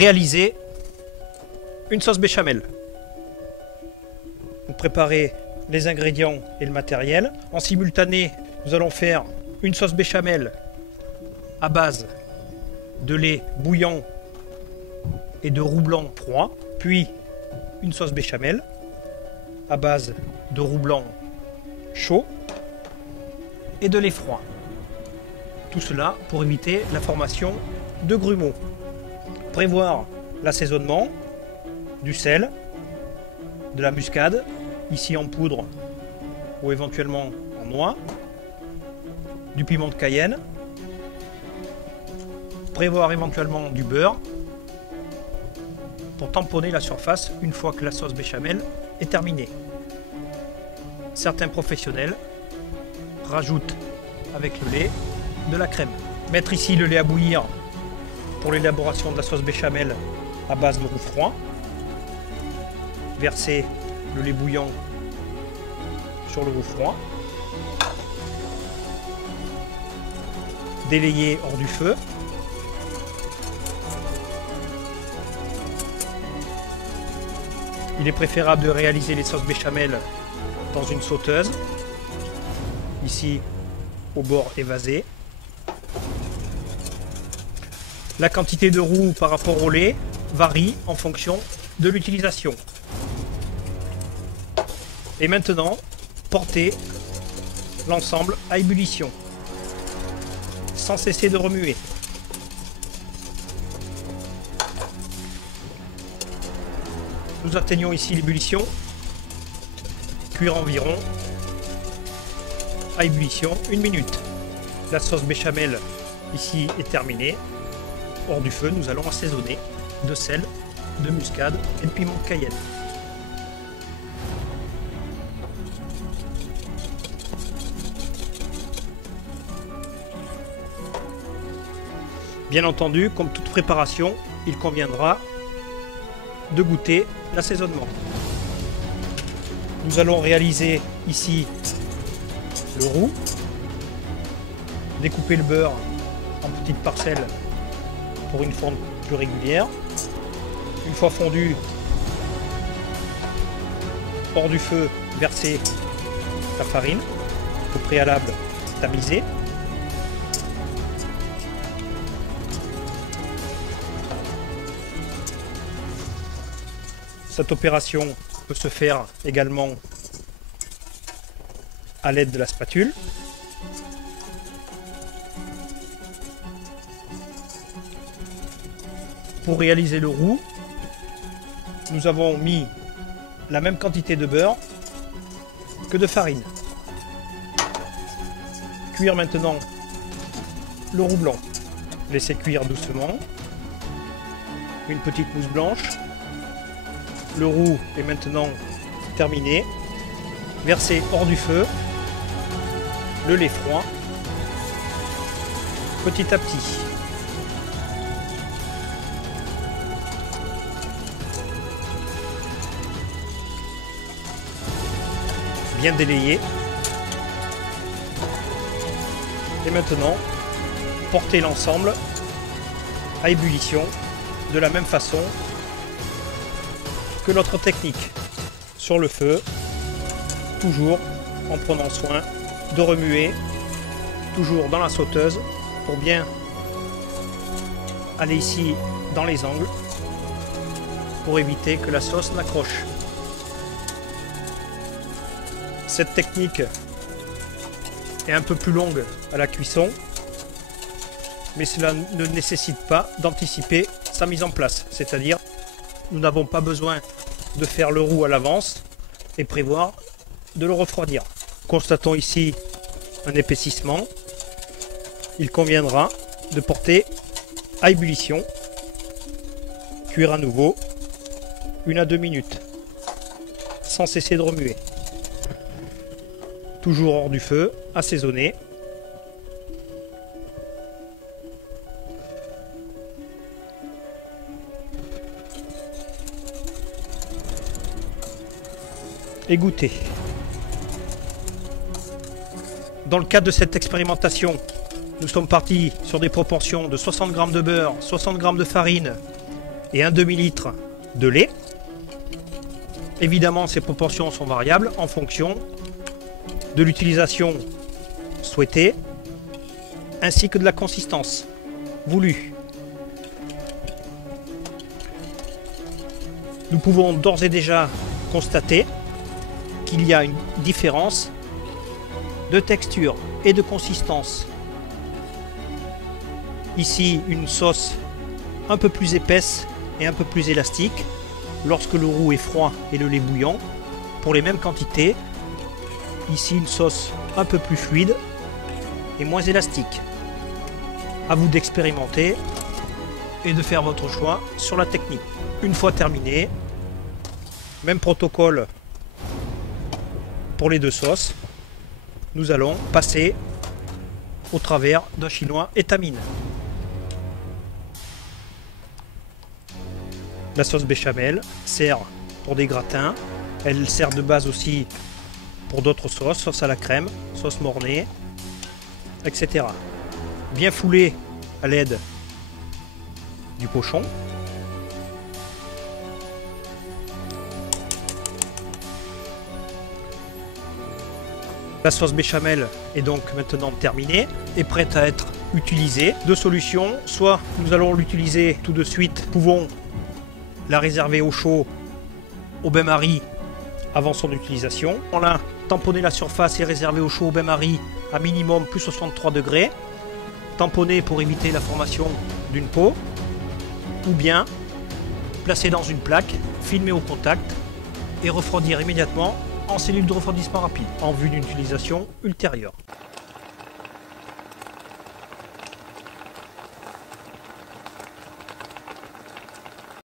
réaliser une sauce béchamel. Vous préparez les ingrédients et le matériel. En simultané, nous allons faire une sauce béchamel à base de lait bouillant et de roux blanc froid, puis une sauce béchamel à base de roux blanc chaud et de lait froid. Tout cela pour éviter la formation de grumeaux. Prévoir l'assaisonnement, du sel, de la muscade, ici en poudre ou éventuellement en noix, du piment de Cayenne, prévoir éventuellement du beurre pour tamponner la surface une fois que la sauce béchamel est terminée. Certains professionnels rajoutent avec le lait de la crème. Mettre ici le lait à bouillir pour l'élaboration de la sauce béchamel à base de roux froid. Verser le lait bouillant sur le roux froid. Délayer hors du feu. Il est préférable de réaliser les sauces béchamel dans une sauteuse, ici au bord évasé. La quantité de roux par rapport au lait varie en fonction de l'utilisation. Et maintenant, portez l'ensemble à ébullition, sans cesser de remuer. Nous atteignons ici l'ébullition. Cuire environ à ébullition 1 minute. La sauce béchamel ici est terminée. Hors du feu, nous allons assaisonner de sel, de muscade et de piment de Cayenne. Bien entendu, comme toute préparation, il conviendra de goûter l'assaisonnement. Nous allons réaliser ici le roux, découper le beurre en petites parcelles pour une fonte plus régulière. Une fois fondu, hors du feu, verser la farine, au préalable tamiser. Cette opération peut se faire également à l'aide de la spatule. Pour réaliser le roux, nous avons mis la même quantité de beurre que de farine. Cuire maintenant le roux blanc. Laissez cuire doucement. Une petite mousse blanche. Le roux est maintenant terminé. Versez hors du feu le lait froid petit à petit. Bien délayé. Et maintenant, portez l'ensemble à ébullition de la même façon que notre technique, sur le feu, toujours en prenant soin de remuer, toujours dans la sauteuse pour bien aller ici dans les angles pour éviter que la sauce n'accroche. Cette technique est un peu plus longue à la cuisson, mais cela ne nécessite pas d'anticiper sa mise en place, c'est-à-dire nous n'avons pas besoin de faire le roux à l'avance et prévoir de le refroidir. Constatons ici un épaississement. Il conviendra de porter à ébullition, cuire à nouveau 1 à 2 minutes, sans cesser de remuer. Toujours hors du feu, assaisonner. Et goûter. Dans le cadre de cette expérimentation, nous sommes partis sur des proportions de 60 g de beurre, 60 g de farine, et un demi-litre de lait. Évidemment, ces proportions sont variables en fonction de l'utilisation souhaitée ainsi que de la consistance voulue. Nous pouvons d'ores et déjà constater qu'il y a une différence de texture et de consistance. Ici, une sauce un peu plus épaisse et un peu plus élastique lorsque le roux est froid et le lait bouillant pour les mêmes quantités. Ici, une sauce un peu plus fluide et moins élastique. À vous d'expérimenter et de faire votre choix sur la technique. Une fois terminé, même protocole pour les deux sauces, nous allons passer au travers d'un chinois étamine. La sauce béchamel sert pour des gratins, elle sert de base aussi pour d'autres sauces, sauce à la crème, sauce mornay, etc. Bien foulée à l'aide du pochon. La sauce béchamel est donc maintenant terminée et prête à être utilisée. Deux solutions, soit nous allons l'utiliser tout de suite, pouvons la réserver au chaud au bain-marie avant son utilisation. On a tamponné la surface et réservé au chaud au bain-marie à minimum plus 63 degrés. Tamponner pour éviter la formation d'une peau, ou bien placer dans une plaque, filmer au contact et refroidir immédiatement en cellule de refroidissement rapide en vue d'une utilisation ultérieure.